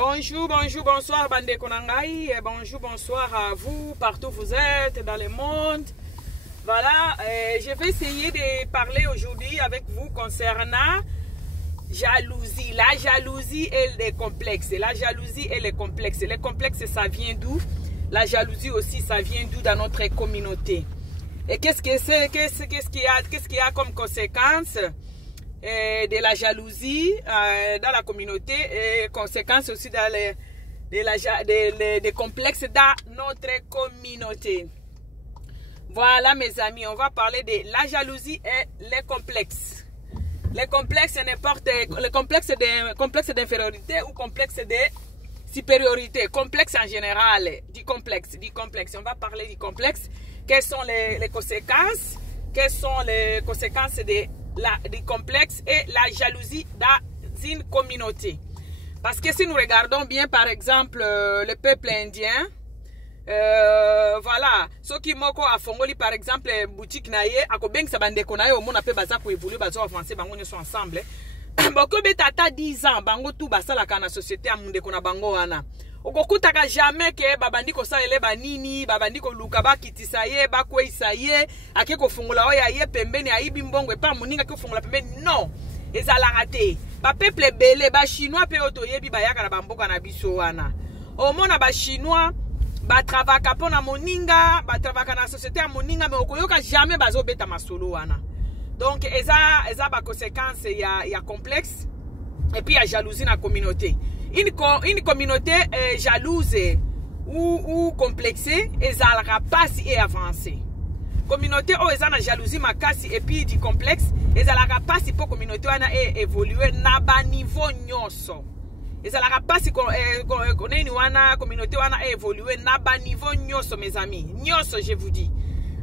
Bonjour, bonjour, bonsoir Bande Konangai, et bonjour, bonsoir à vous, partout où vous êtes dans le monde. Voilà, je vais essayer de parler aujourd'hui avec vous concernant jalousie. La jalousie et les complexes. La jalousie et les complexes. Les complexes, ça vient d'où? La jalousie aussi, ça vient d'où dans notre communauté? Et qu'est-ce qu'il y a comme conséquence de la jalousie dans la communauté et conséquences aussi dans des complexes dans notre communauté. Voilà mes amis, on va parler de la jalousie et les complexes. Les complexes d'infériorité ou complexes de supériorité. Complexe en général, du complexe. On va parler du complexe. Quelles sont les conséquences? Quelles sont les conséquences du complexe et la jalousie dans une communauté? Parce que si nous regardons bien, par exemple, le peuple indien, voilà, ceux qui moko a fongoli par exemple boutique naie, ako beng sa bande konaye au monde appelle baza ko évoluer baza avancer bango ne sont ensemble. Boko betata 10 ans bango tout basala kana société amunde kona bango wana. Okokutaka jamais que babandi ko sa ele banini, babandi ko luka ba kitisa ye, ba kwesa ye, ake ko fongola oya ye pembeni ayibi mbongo epa muninga ko fongola pembeni non. Ezala raté. Ba peuple belé, ba chinois pe otoyebi ba yaka na bamboka na biso wana. Au monde ba chinois ba travaka pona moninga, ba travaka na société à moninga, mais okoyoka jamais bazo beta masolo wana. Donc eza ba conséquence ya complexe et puis il y a jalousie dans la communauté. Une communauté jalouse ou complexée, ezalaka passi et avancée. Communauté où eza na jalousie makasi et puis du complexe, ezalaka passi pour communauté wana évoluer na ba niveau nyonso. Ezalaka passi connaît wana communauté wana évoluer na ba niveau nyonso mes amis. Nyonso je vous dis.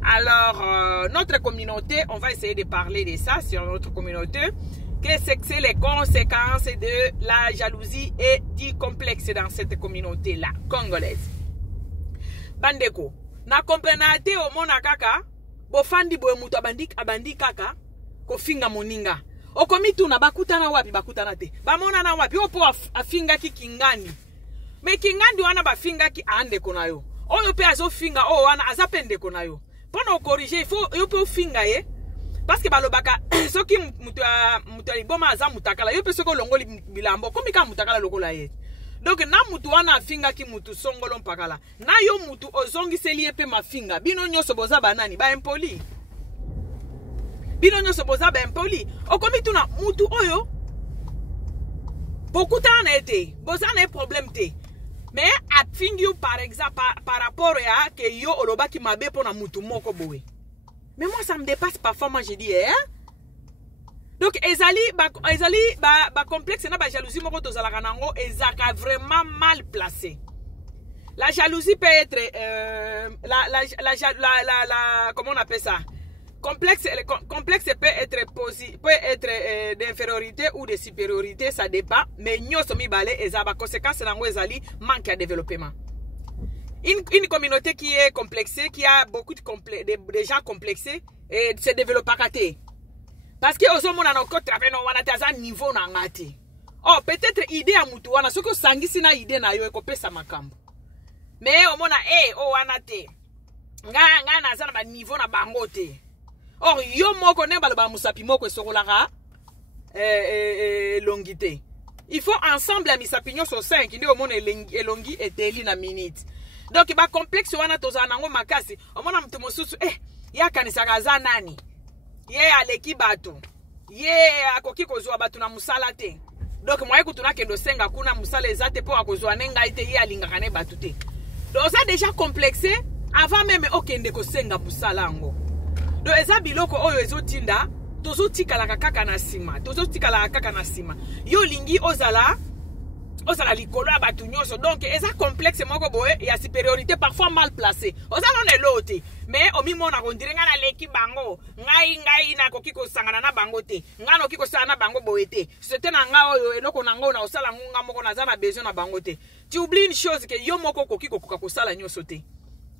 Alors notre communauté, on va essayer de parler de ça sur notre communauté. Qu'est-ce que c'est les conséquences de la jalousie et du complexe dans cette communauté-là, congolaise? Bandeko, na komprenate o mona kaka, bofandi boe mutu abandi kaka, ko finga moninga. Okomitu na bakutana wapi bakutana te. Bamona na wapi opo afinga ki kingani. Me kingandi wana bafinga ki ande konayo. Oyo pe azo finga o wana azapende konayo. Pono corriger, il faut yo pe finga ye. Parce que balobaka soki mutu iboma aza mutakala yo pe soko longoli bilambo komika mutakala lokola ye. Donc na mutu wana finga ki mutu songolo mpakala. Na yo mutu ozongi seli pe mafinga. Bino nyoso boza banani ba impoli. Bino nyoso boza ba impoli. Okomitu na mutu oyo bokuta na ete. Boza na problème te. Mais a fingi par exemple par rapport à que yo oloba ki mabe pona mutu moko bowe. Mais moi, ça me dépasse parfois. Moi, je dis, hein? Donc, ezali complexe, na ba jalousie, moko tozalaka nango, ezaka vraiment mal placé. La jalousie peut être, comment on appelle ça? Complexe peut être d'infériorité ou de supériorité, ça dépend. Mais nyoso mibale, ezaba conséquence nango ezali manque de développement. Une communauté qui est complexée, qui a beaucoup de gens complexés, et se développe pas. Parce que aux hommes, on a encore travaillé dans un niveau. Oh, peut-être idée à mutu, on a ce que sangisi na idée na yo ekope sa makambo. Mais au mona oh anate. Nga na za na niveau na bangote. Or yo moko ne baloba musapi moko esokolaka longité. Il faut ensemble à misapignon sur 5, il dit au monde elongi et teli na minute. Donc ba complexe wana tozana nango makasi omona mtu mosusu ya kanisa kaza nani ye aleki bato ye akoki kozwa bato na musala te. Donc moi ekutuna kendo senga kuna musala ezate po akozwa nenga ite ye alingaka ne bato te. Donc ça déjà complexé avant même okende ko senga musala ngo. Donc eza biloko oyo ezotinda tozotikala kaka na sima. Yo lingi ozala likolo ya batu nyonso. Donc eza complexe moko boye ya supériorité parfois mal placé. Ozala on elote mais omi mona kondire nga na leki bango ngai na koki ko sangana na bango te. Nga no kiko sana bango boye te. C'était na nga oyo eloko na ngo na osala ngunga moko na za na besoin na bango te. Tu oublies une chose que yo moko koki ko koka ko sala nyonso te.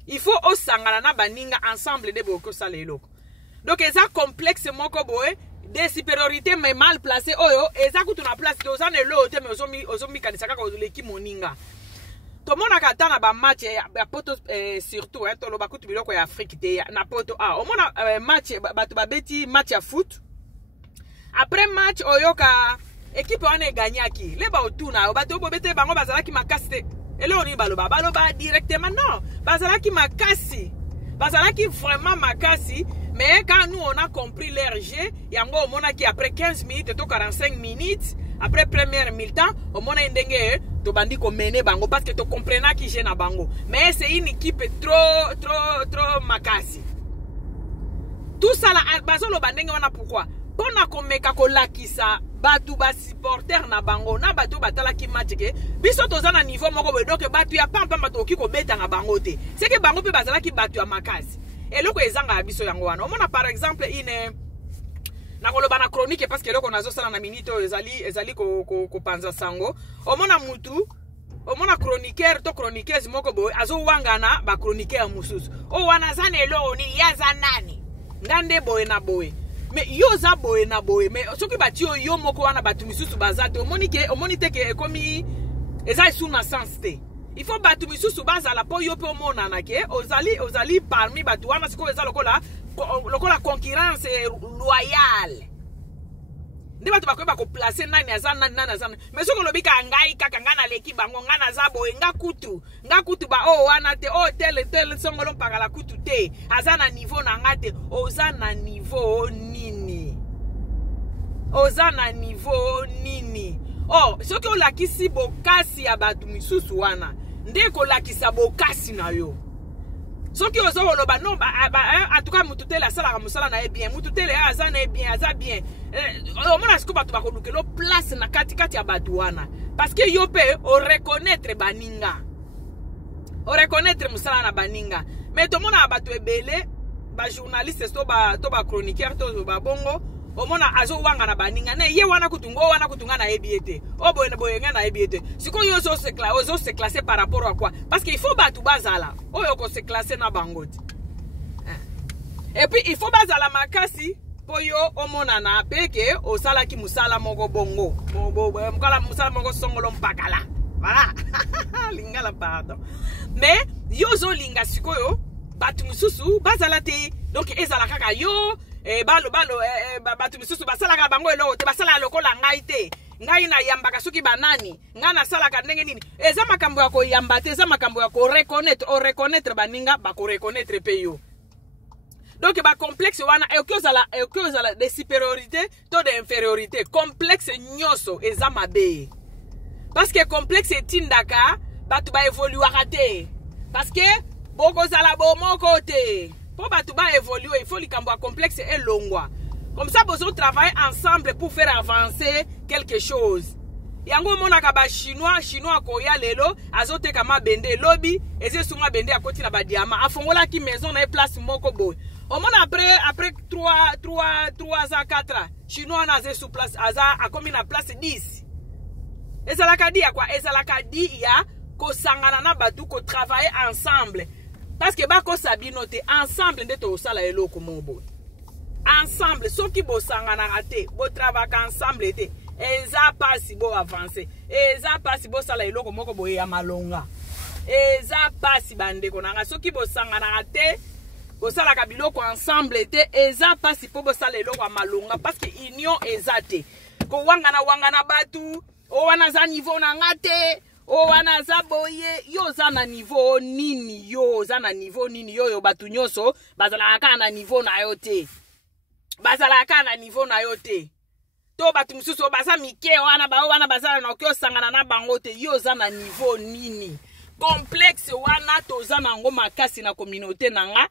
Il faut osangana na baninga ensemble de boko sala eloko. Donc eza complexe moko boye des supériorités mais mal placées oyo eza kutu na place te oza nelo te mais ozomi kanisa kaka oleki moninga tomona kata na ba match ya poto surtout hein toloba kutu biloko ya Afrique te na poto omona match bato babeti match ya foot après match oyoka équipe wana gagnaki le ba otuna bato bobete bango bazalaki makasi te ele oni baloba directement non bazalaki makasi bazalaki vraiment makasi. Mais quand nous on a compris leur jeu, yango on a qui après 15 minutes to 45 minutes après première mi-temps, on a ndenge to bandi ko mener bango parce que to comprena qui gêne bango. Mais c'est une équipe trop makasi. Tout ça là bazolo bandenge wana pourquoi? Pona komeka ko lakisa batu ba supporter na bango na batu batala ki match ke biso toza na niveau moko be donc batu ya pamba bato ki ko beta na bango te. C'est que bango pe bazala ki batu ya makasi. Et loko ezanga biso yango wana omona par exemple ine na koloba na chronique parce que loko nazo sala na minito ezali ko panza sango omona mutu omona chroniqueur to chroniqueuse moko boy azo wangana ba chroniqueur mususu o wana zane lo ni yaza nani ngande boy na boy mais yo za boy na boy mais soki bati yo moko wana batu misusu bazate omoni te ke komi ezai suna sens te. Il faut battre misusu bazala po yo pe omona na ke ozali parmi batu wana siko eza lokola concurrence loyale. Ndi batu bakoyeba ko placer nani azana mais soko lobika ngai kaka ngana leki bango ngana za boye nga kutu ba wana te tel songolo mpaka kutu te azana niveau na ngate ozana niveau nini soki olakisi bokasi ya batu misusu wana nde kolakisa bokasi na yo soki ozo loba non en tout cas mututele asala musala na bien mututele aza bien omona siko batu bakolukelo place na kati ya batu wana parce que yo pe o reconnaître baninga musala na baninga mais to mona batu ebele ba journaliste to ba chroniqueur to ba bongo omona azo wanga na baninga ne ye wana kutunga na ebiete boye nga na ebiete siko yo zo se classer par rapport à quoi parce qu'il faut batu bazala oyo ko se classer na bangoti et puis il faut bazala makasi po yo omona na peke osala ki musala moko bongo mukala musala moko songolo mpakala voilà lingala pardon mais yo zo linga sikoyo batu mususu bazala te donc ezala kaka yo batu misusu basala bango elo te basala lokola ngai te ngai na yambaka soki banani nga na sala ka ndenge nini eza makambo ya ko yamba te eza makambo ya ko reconnaître baninga ba ko reconnaître pe yo donc ba complexe wana ekozala de supériorité to de infériorité complexe nyoso eza mabe parce que complexe etindaka batu ba évoluer te parce que bokozala bomoko te. Pour batu ba évoluer, il faut likambo complexe et longwa. Comme ça, vous travaillez ensemble pour faire avancer quelque chose. Yango mona kaba chinois koya lelo, azote kama bende lobby, eze sunga bende à côté na ba diama. Afongola ki maison na place moko boy. Au moins après 3 à 4 ans, chinois na ze sous place aza a combien na place 10. Ezalaka di ya quoi? Ezalaka di ya ko sangana na batu ko travailler ensemble. Parce que bako sabino te ensemble nde to sala eloko mobo ensemble soki bo sangana rate bo travailler ensemble te eza pasi bo avancer eza pasi bo sala eloko moko bo ya malonga eza pasi bandeko nanga soki bo sangana rate bo sala ka biloko ensemble te eza pasi po bo sala eloko ya malonga parce que union eza te ko wangana batu o wana za niveau na ngate o wana za boye yo za na niveau nini yo batu nyoso bazala ka na niveau na yo te to batu msusu baza mike wana bazala na okyo sangana na bango te yo za na niveau nini complexe wana to za na ngo makasi na communauté nanga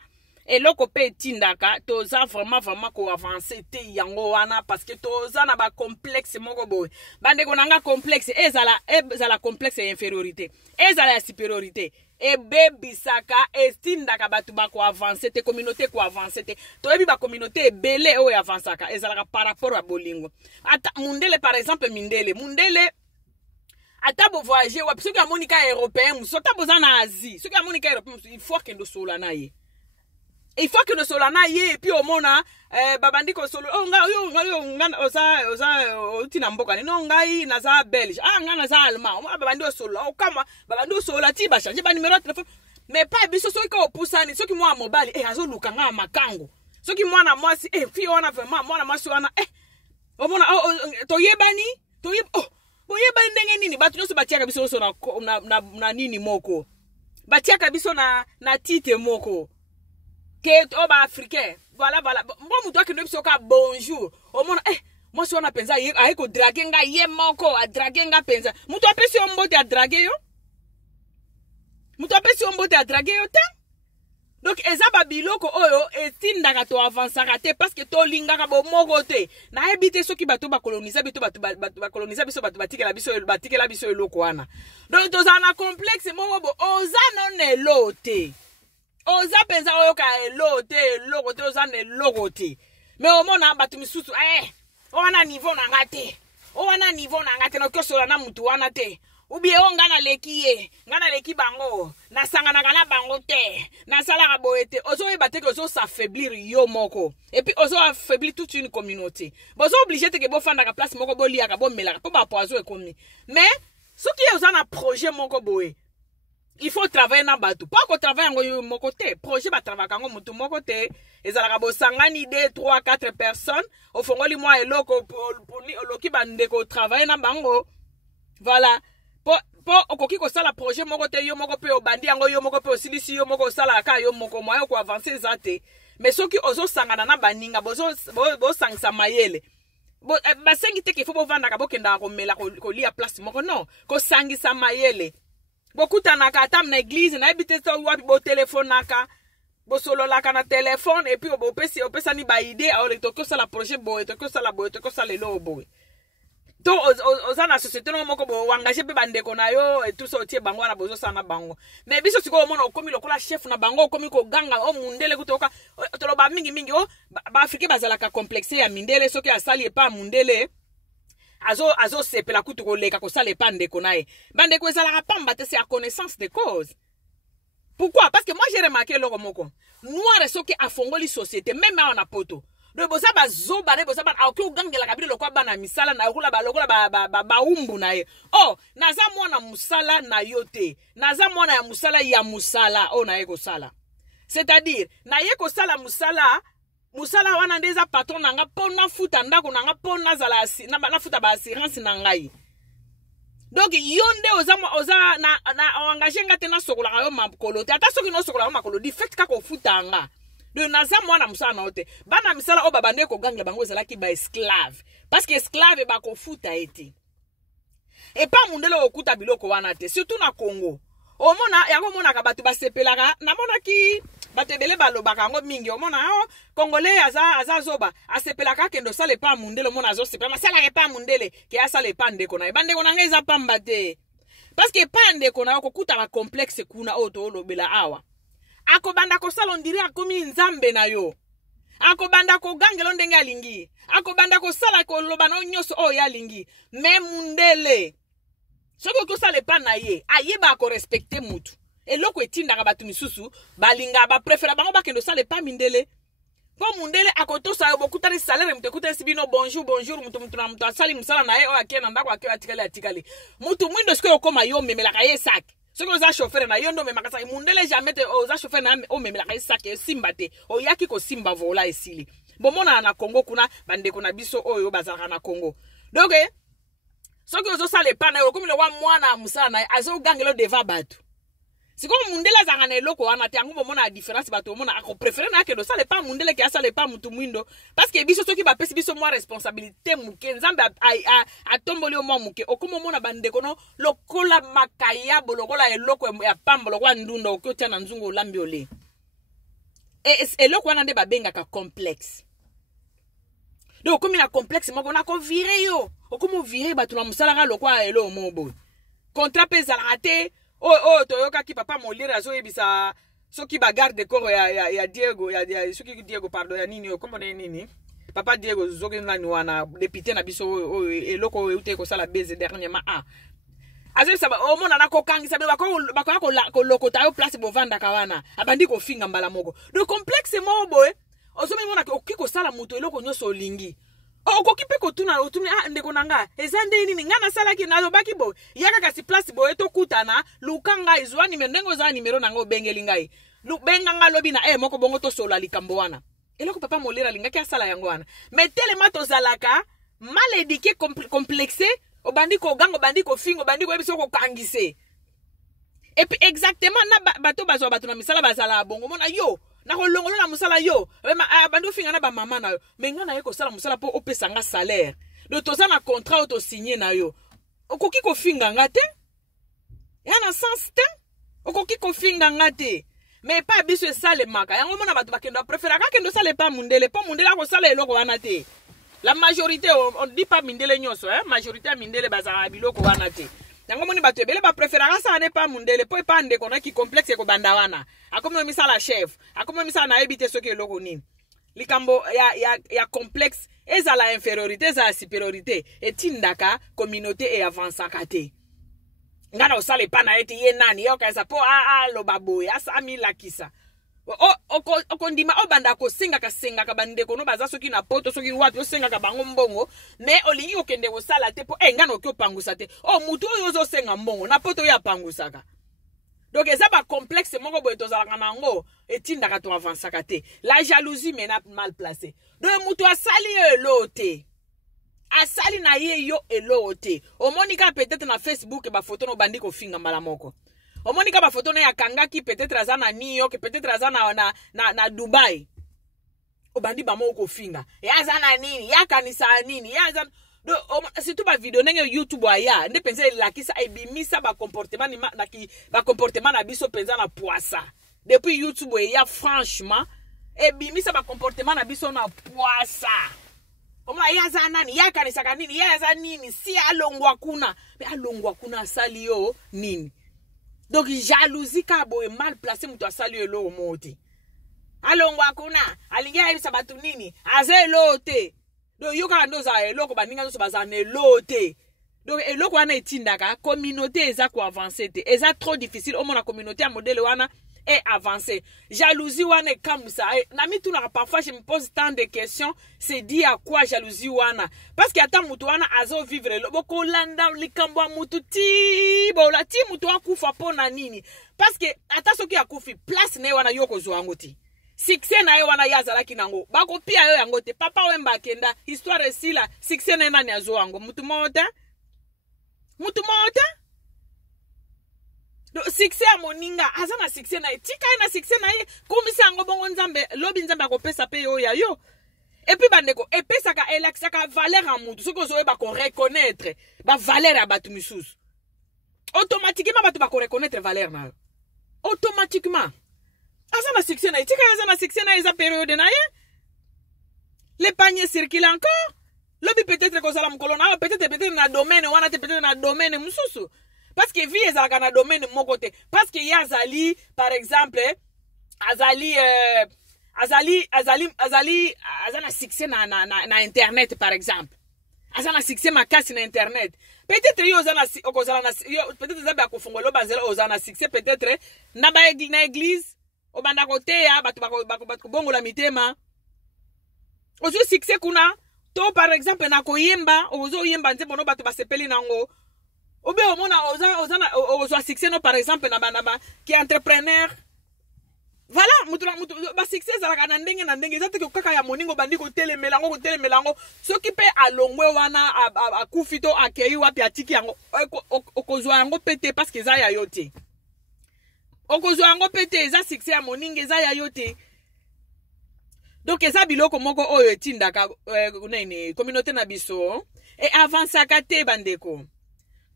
eloko pe tindaka toza vraiment ko avancer te yango wana parce que toza na ba complexe moko boy bandeko nanga complexe ezala complexe ya infériorité ezala ya supériorité ebebisaka estindaka batu ba ko avancer te communauté ko avancer te toyebi ba communauté ebele o avancaka ezalaka par rapport à bolingo ata mundele par exemple mundele ata bo voyager wa soki ya monika européen musota bozana Asie soki ya monika européen il faut que ndo sola na ye il faut que nous solana ye et puis au mona babandi ko solo nga oza utina mboka ni no ngai na za belge nga na za allemand babandi solo kama babandi solo ti ba changer ba numéro de téléphone mais pas biso so ko opusani so ki moi mobile azo luka nga makango so ki mwana mwasi fi ona vraiment mwana mwasi wana o mona to yebani to yeb boyebani ndenge nini batu nyonso batiaka biso so na nini moko batiaka biso na tite moko que oba africain voilà moi muto akendo biso ka bonjour o mona moi so na penza ayeko draguer nga ye moko a draguer nga penza muto apesi o mbote a draguer yo muto apesi o mbote a draguer yo te donc eza babiloko oyo etindaka to avancer te parce que to lingaka bo moko te na ebite soki bato ba coloniser bito bato ba coloniser biso bato batikela biso eloko wana donc toza na complexe moko bo oza non elote oza penza oyo ka eloko te oza na eloko te mais omona bato misusu wana niveau na ngate wana niveau na ngate no kosola na mutu wana te ubie o ngana leki bango na sangana kana bango te na sala ka boete ozo e bateke ozo s'affaiblir yo moko et puis ozo affaiblir toute une communauté bozo obligé te ke bo fanda ka place moko bo lia ka bo melaka po ba poazo ekomi mais ce qui oza na projet moko boé il faut travailler na batu pas ko travailler ngo moko te projet ba travailler kango mutu moko te ezalaka bo sangani 2 3 4 personnes au fongoli moi eloko poni oloki bande ko travailler na bango voilà po okoki ko sala projet moko te yo moko pe obandi yango yo moko pe osilisi yo moko sala ka yo moko moyo ko avancer zate mais soki ozo sangana na baninga bo sangisa mayele ba sengi te ke fo bo vanda ka bo kenda ko mela ko lia place moko non ko sangisa mayele bokutana ka tam na église na ebite so wapi bo téléphone naka bo solo la kana téléphone et puis opesa ni ba idée a ole to ko sala projet bo to ko sala lo bo to oza na société no moko bo wangaje pe bandeko na yo et tout ça otie bango na bozo sana bango mais biso siko mona okomi lokola chef na bango okomi ko ganga o mundele kutoka to lo ba mingi ba afrique bazala ka complexe ya mindele soki asali pa mundele azo sepela kutu ko leka ko sala pa ndeko nae bandeko ezala pamba te c'est à connaissance de cause. Pourquoi? Parce que moi j'ai remarqué lo moko noir soki afongoli société même en apoto do boza bazo bare boza ba ako gangela kabili lokwa bana misala na okula ba umbu na ye naza mwana musala na yote naza mwana ya musala na ye ko sala c'est-à-dire na ye ko sala musala wana ndeza patron nanga pona futa ndako nanga pona zala na futa ba assurance na ngai donc yonde oza na engagé ngate na sokola yo makolo te ata soki no sokola yo makolo di fait ka ko futa nga de naza mwana musala na ote bana misala o babande ko gangla bango zalaki ba esclave parce que esclave ba ko futa ete et pas mundele okuta biloko wana te surtout na Congo omona yango mona ka batu basepelaka na mona ki batebele balobaka ngo mingi omona congolais aza zoba asepelaka kendo sale pa mundele mona zo sepela masala pa mundele ke asale pa ndeko na bande kona ngeza pamba te parce que pa ndeko na ko kuta ba complexe kuna oto olobela awa akobanda ko sala ndiri akomi nzambe na yo akobanda ko gangelo ndenge alingi akobanda ko sala ko loba na nyoso o ya lingi mais mundele soko ko sala pa na ye ayeba ko respecter mutu eloko etinda ka batu misusu balinga ba préférer bango bakendo sala pa mindele po mundele akotosa yo bokutari salaire mutekuta sibino bonjour mutu na mutu asali musala na ye o akena ndako akyo atikali mutu mwindo siko koma yo memela ka ye sac soko oza chauffeur na yo ndo memaka sac mundele jamais te oza chauffeur na o memela ka ye sac simba te o yaki ko simba vola esili bomona na Congo kuna bandeko na biso oyo bazaka na Congo donc soki ozo sala pa na yo komi lo wa mwana musala na azo gangelo devant batu siko mundele zanga na eloko wana te yango mona différence bato mona ako préférer na ke do sala pa mundele ke asala pa mutu mwindo parce que biso soki ba pesi biso mo responsabilité muke nzambe a tomboli mo muke okomo mona bandeko no lokola makaya bolokola eloko ya pamba lokola ndunda okyotia na nzungu olambi ole eloko wana nde babenga ka complexe donc comme na complexe moko na ko virer yo okomo virer bato na musala ka lokwa elo mobo contrat pesa raté toyoka ki papa molira zo ebisa soki ba garde corps ya Diego ya soki Diego pardon ya nini kombo nini papa Diego zoki nani wana député na biso eloko ute ko sala base dernièrement azo saba o mona na kokangisa be bako kolokota yo place bovanda kawana abandi ko finga mbala moko do complexe mo boy ozo me mona okiko sala muto eloko nyoso lingi okoki pe kotuna otuni ndeko nanga ezande nini ngana sala ki nazo baki bo yaka kasi place boy to kutana lukanga izwani mendengo za nimero nango bengeli ngai lu benganga lobi na moko bongo to sola likambo wana eloko papa molera lingaki asala yango wana metele mato zalaka mal éduqué complexé obandi ko gango bandi ko fingo bandi ko ebiso ko kangise et puis exactement na bato bazo bato na misala bazala bongo mona yo na ko longolo na musala yo bandi finga na ba mama na yo menga na ye ko sala musala po opesa nga salaire do toza na contrat auto signé na yo okoki ko finga ngate ya na sens te okoki ko finga ngate mais pas biso sale maka yango mona bato bakendo préférer ka kendo sale pas mundele ko sala eloko wana te. La majorité, on dit pas mindele nyoso, majorité a mindele bazara biloko wana te. Yango moni bato ebele ba préférera ça n'est pas mindele po pas ndeko na ki complexe ko banda wana. Akomo misa la chef, akomo misa na ebite soki eloko nini. Likambo ya complexe eza la infériorité, eza la supériorité etindaka communauté et avancaka te. Ngana osale pa na eti ye nani yo kaza po lo baboy asami lakisa. Okondima obanda ko senga ka bande kono baza soki na poto soki wapi osenga ka bango mbongo mais olingi okende ko sala te po ngana okyo pangusa te mutu oyo zo senga mbongo na poto ya pangusaka donc eza ba complexe moko boye tozalaka nango etinda ka to avansaka te la jalousie mena mal placée donc mutu asali elote asali na ye yo elote omonika peut-être na Facebook ba photo no bandi ko finga mbala moko omonika ba photo na ya kangaki peut-être azana New York peut-être azana na Dubai obandi ba moko finga ya azana nini ya kanisa nini ya azana do surtout ba video nenge YouTube aya nde penser la kisa ebimisa ba comportement ba comportement na biso penza na poisa depuis YouTube ya franchement ebimisa ba comportement na biso na poisa omla ya azana nini ya kanisa kanini ya azana nini si alongwa kuna mais alongwa kuna asali yo nini. Donc jalousie ka boye mal placé muto asali elo moti. Alongwa kuna, alingia ebisa batu nini, aze lote. Donc yoka ndoza elo ko baninga nso bazane lote. Donc eloko wana etindaka communauté eza ko avancer te. Eza trop difficile omona communauté a modèle wana est avancé. Jalousie wana comme ça. Nami tout parfois je me pose tant de questions, c'est dit à quoi jalousie wana? Parce que ata mutu wana azo vivre lo boko landa likambo mutu ti bola ti mutu akufa pona nini? Parce que ata soki akufi place ne wana yoko zo angoti. Succès na yo wana yazalaki nango. Bako pia yo yango te. Papa wemba kenda histoire sila succès na nani azo ango. Mutu mota? Mutu mota? Do succès a moninga azana succès na tika na succès na ye komisa ngo bongo nzambe lobi nzambe akopesa pe yo ya yo et puis bandeko epesa ka elaxa ka valeur en mutu soko zo ba ko reconnaître ba valeur a batu misusu automatiquement batu ba ko reconnaître valeur na automatiquement azana succès na tika azana succès na esa période na ye les paniers circulent encore lobi peut-être ko sala mukolo na peut-être na domaine wana te peut-être na domaine mususu. Parce que vie est dans le domaine de mon côté. Parce que y a Azali, par exemple, Azali a succès na internet, par exemple. Azali a succès ma casse na internet. Peut-être yo peut-être zabe akofongolo bazela ozana succès peut-être na ba église obanda kote ya batu bongo la mitema. Ozo succès kuna to par exemple na koyemba ozo yemba nzembo no batu basepeli nango. Obe omona oza succès no par exemple na banaba qui est entrepreneur. Voilà, mutu ba succès za kana ndenge zate ko kaka ya moningo bandi ko telemelango soki pe alongwe wana akufito akei wapi atiki yango okozwa yango pete parce que za ya yote. Okozwa yango pete za succès ya moningo za ya yote. Donc eza biloko moko oyo etindaka nene communauté na biso et avansaka te bandeko.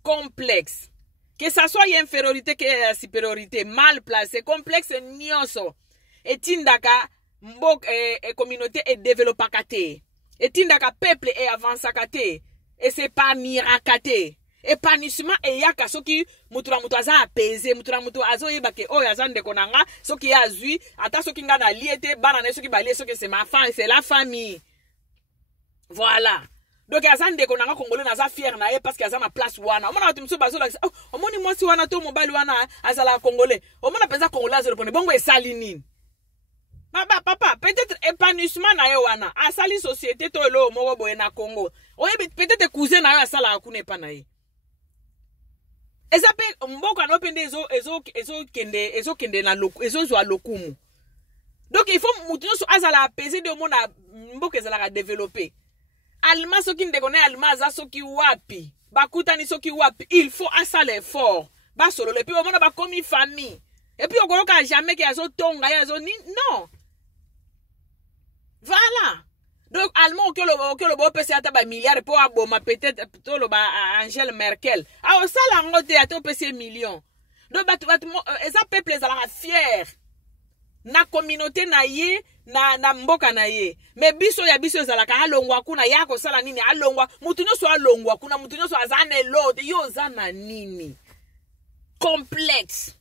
Complexe. Que ça soit infériorité que supériorité, mal placé, complexe nyoso. Et tindaka mbok communauté et développakate. Et tindaka peuple et avansakate. Et c'est pas mirakate. Et punishment et yaka soki mutura aza apaiser, mutura azo yebake o yazande konanga, soki azui, ata soki ngana liete, banane soki balie soki c'est ma femme, c'est la famille. Voilà. donc aza ndeko nanga congolais naza fier na ye parce que aza na place wana omona bato mosusu bazolakisa oh omoni mwasi wana to mobali wana azala congolais omona penza congolais azolopone bongo esali nini papa peut-être épanouissement na ye wana asali société to elo moko boye na Congo oyebi peut-être cousin na yo asalaka kuna epa na ye eza pe mboka na opende ezokende na ezozwa lokumu donc il faut mutu nyonso azala apaiser de omona mboka ezalaka développer alima soki ndeko na alima aza soki wapi bakutani soki wapi il faut asala effort basolola epuis omona bakomi famille epuis okoloka jamais ke azotonga ye azoni non voilà donc allemand okoloba opesa ata bamilliard mpo aboma peut-être toloba Angela Merkel aosala yango te ata opesa million donc bato eza peuple ezalaka fier na communauté na ye na mboka na ye mais biso ya biso ezalaka alongwa kuna ya kosala nini alongwa mutu nyonso alongwa kuna mutu nyonso aza na elode yo oza na nini complexe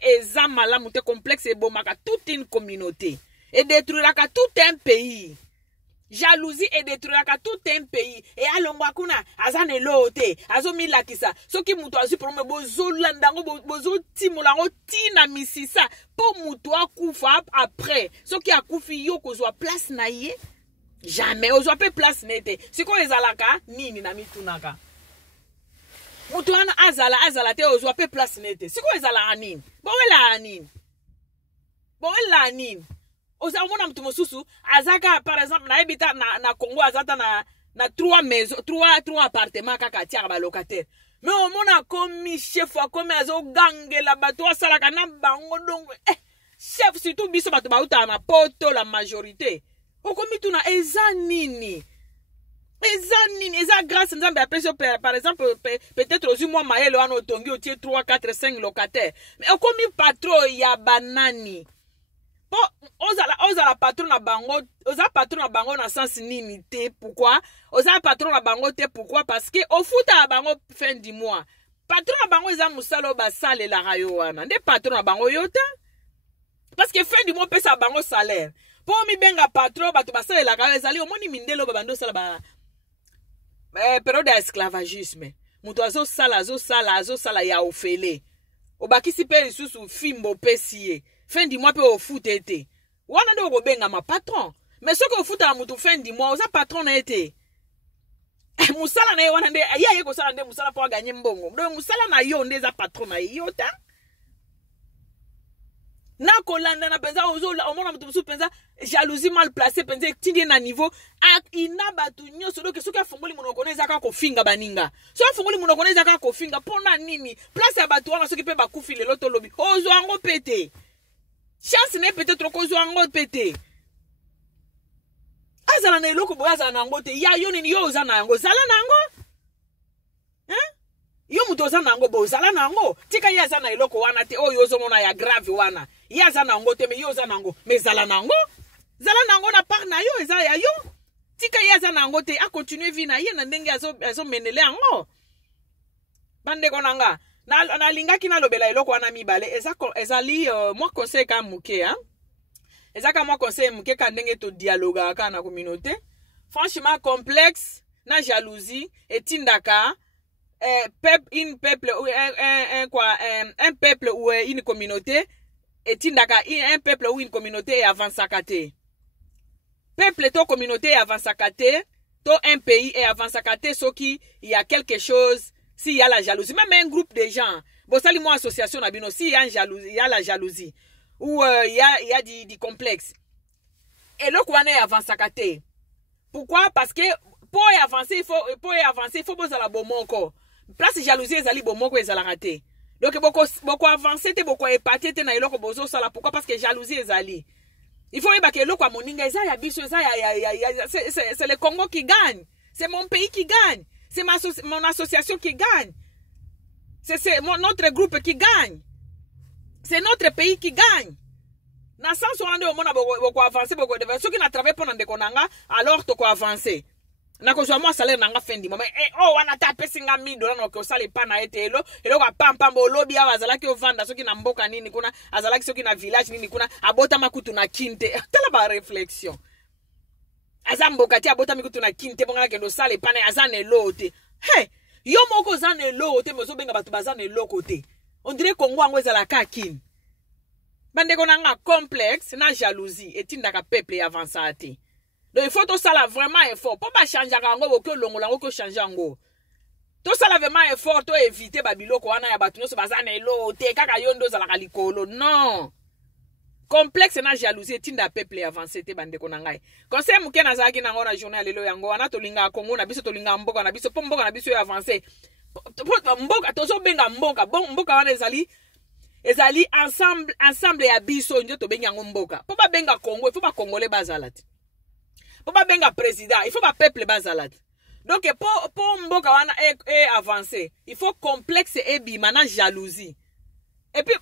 eza malamu te complexe ebomaka toute une communauté et détruiraka tout un pays jalousie et détruiraka tout un pays et alongwa kuna aza na elode azomilakisa soki mutu azwi problème bozolanda ngo bozotimola ngo tina misisa po mutu akufa après soki akufi yo kozwa place na ye jamais ozwa pe place nete siko ezalaka nini na mitunaka mutu wana azala te ozwa pe place nete siko ezalaka nini bowela nini oza mona mutu mosusu azaka par exemple na ebita na Congo azata na 3 maisons 3 appartements kaka tiaka ba locataire mais omona komi chef akomi azogangela bato asalaka na bango donc chef surtout biso bato bauta na poto la majorité okomi tuna eza nini eza grâce nzambe apesi par exemple peut-être aussi moi mayele wana otongi otie 3 4 5 locataires mais okomi patron ya banani ozala patron na bango na sens nini te pourquoi ozala patron na bango te pourquoi parce que ofuta bango fin du mois patron na bango eza musala basalelaka yo wana nde patron na bango yo te parce que fin du mois pesa bango salaire po mibenga patron bato basalelaka yo ezali omoni mindelo babando osala période ya esclavagisme mutu azosala ya ofele obakisi pe lisusu fimbo opesi ye fin du mois pe ofute ete wana nde okobenga ma patron mais soki ofuta na mutu fin du mois oza patron na ete musala na ye wana nde ye kosala nde musala po aganye mbongo donc musala na yo nde eza patron na ye yo ta na kolanda na penza omona mutu musu penza jalousie mal placée penza etindi na niveau ina batu nyonso donc soki afungoli monoko na ezaka kofinga baninga soki afungoli monoko na ezaka kofinga pona nini place ya batu wana soki pe bakufi lelo tolobi ozwa ngo pete chance ne peut-être kozwa ngo pete azala na eloko boya azala na ngo te ya yo nini yo oza na yango zala na ngo yo mutu oza na ngo bo zala na ngo tika ye aza na eloko wana te oyo ozomona ya grave wana ye aza na ngo te me yo oza na ngo me zala na ngo na part na yo eza ya yo tika ye aza na ngo te a continue vie na ye na ndenge azomenele yango bandeko nanga na lingaki na lobela eloko wana mibale ezali moi conseil ka muke ezaka moi conseil muke ka ndenge to dialogue ka na communauté franchement complexe na jalousie etindaka un peuple ou une communauté etindaka un peuple ou une communauté avançaka te peuple to communauté avançaka te to un pays et avançaka te soki il y a quelque chose. S'il y a la jalousie, même un groupe de gens, bon, ça, moi, association, s'il y a il y a la jalousie, ou il y a du complexe. Et là, qu'on est avancé à côté. Pourquoi? Parce que pour avancer, il faut poser la bonne encore. Place jalousie, ils allaient bon moko, ils allaient rater. Donc, beaucoup avancer, beaucoup épater, na iloko bozo sala. Pourquoi? Parce que jalousie, ils allaient. Il faut que le quoi moninga, c'est le Congo qui gagne. C'est mon pays qui gagne. C'est mon association qui gagne. C'est notre groupe qui gagne. C'est notre pays qui gagne. Na sens où on a beaucoup avancé, beaucoup de ceux qui n'a travaillé pendant des konanga, alors tu avancer. Na ko moi salaire nanga fin du moment. Oh, on a tapé $5,000 na ko sale pa na etelo. Elo ka pam lobi azala ki ovanda ceux qui na mboka nini kuna, azala ki ceux qui na village nini kuna, abota makutu na kinte. Tala ba réflexion. azamboka ti abota mikutu na kinte bonga kendo sale pana azane lote he yo moko zane lote mozo benga batu bazane lokote on dirait Congo ango ezala ka kin bande konanga complexe na jalousie etindaka peuple avançate donc il faut to sala vraiment effort po ba changer kango boko longola ngo ko changer ngo to sala vraiment effort to éviter babiloko wana ya batu nyonso bazane lote kaka yondo zala kalikolo non complexe na jalousie tinda peuple avancé te bande konangai conseil muke na zaki na ngona journal lelo yango wana tolinga Congo na biso tolinga mboka na biso po mboka na biso yo avancé mboka tozo benga mboka bon mboka wana ezali ensemble ya biso ndio to benga mboka po ba benga Congo il faut ba congolais bazalati po ba benga président il faut ba peuple bazalati donc po mboka wana avancé il faut complexe et bima na jalousie. Et puis,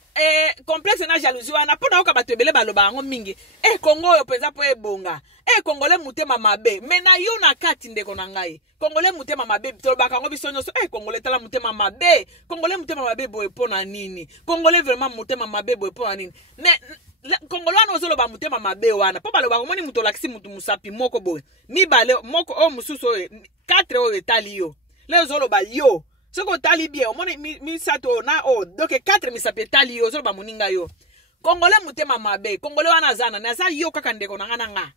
complexe na jalousie wana pona oka batebele baloba ngo mingi Congo yo penza po ebonga Congolais mutema mabe mena yo na kati ndeko na ngai Congolais mutema mabe tolobaka ngo biso nyonso Congolais tala mutema mabe Congolais mutema mabe boye pona nini Congolais vraiment mutema mabe boye pona nini mais Congolais wana ozoloba mutema mabe wana po baloba ngo moni muto lakisi mutu musapi moko boye mibale moko o mususu 4 o etali yo le ozoloba yo soko tali bien o moni mi sato na o donc 4 mi sapetali yo zo ba moninga yo Congolais mutema mabe Congolais wana zana na za yo kaka ndeko na nga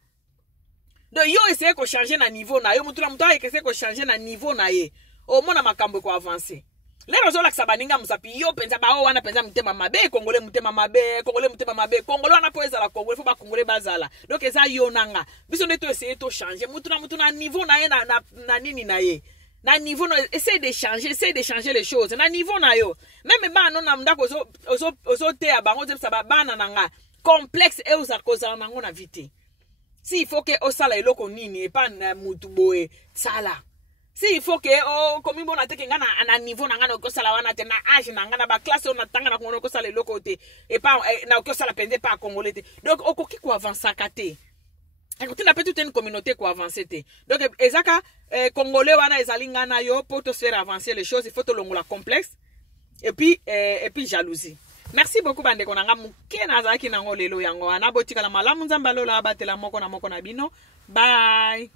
donc yo essayer ko changer na niveau na yo mutula muto essayer ko changer na niveau na ye o mona makambo ko avancer lero zo lakisa baninga musapi yo penza ba o wana penza mutema mabe Congolais mutema mabe Congolais wana po ezala Congolais fo ba Congolais bazala donc eza yo nanga biso neto essayer to changer mutu na niveau na ye na nini na ye na niveau no essaye de changer les choses na niveau na yo même ba non na ndako ozo te abango zepsa ba bana nanga complexe e oza koza nango na vite si il faut que osala eloko nini e pa na mutu boye sala si il faut que komi bona te kenga na niveau nanga no kosala wana te na âge nanga na ba classe on tanga na kono kosala eloko te e pa na kosala penze pa congolais te donc okoki ko avancer kate. Écoutez, la petite une communauté qui avance. Donc, ezaka Congolais wana ezalinga na yo pour te faire avancer les choses, il faut te longola complexe et puis jalousie. Merci beaucoup bande konanga muke na zaki nango lelo yango ana botika la malamu nzamba lola batela moko na bino. Bye.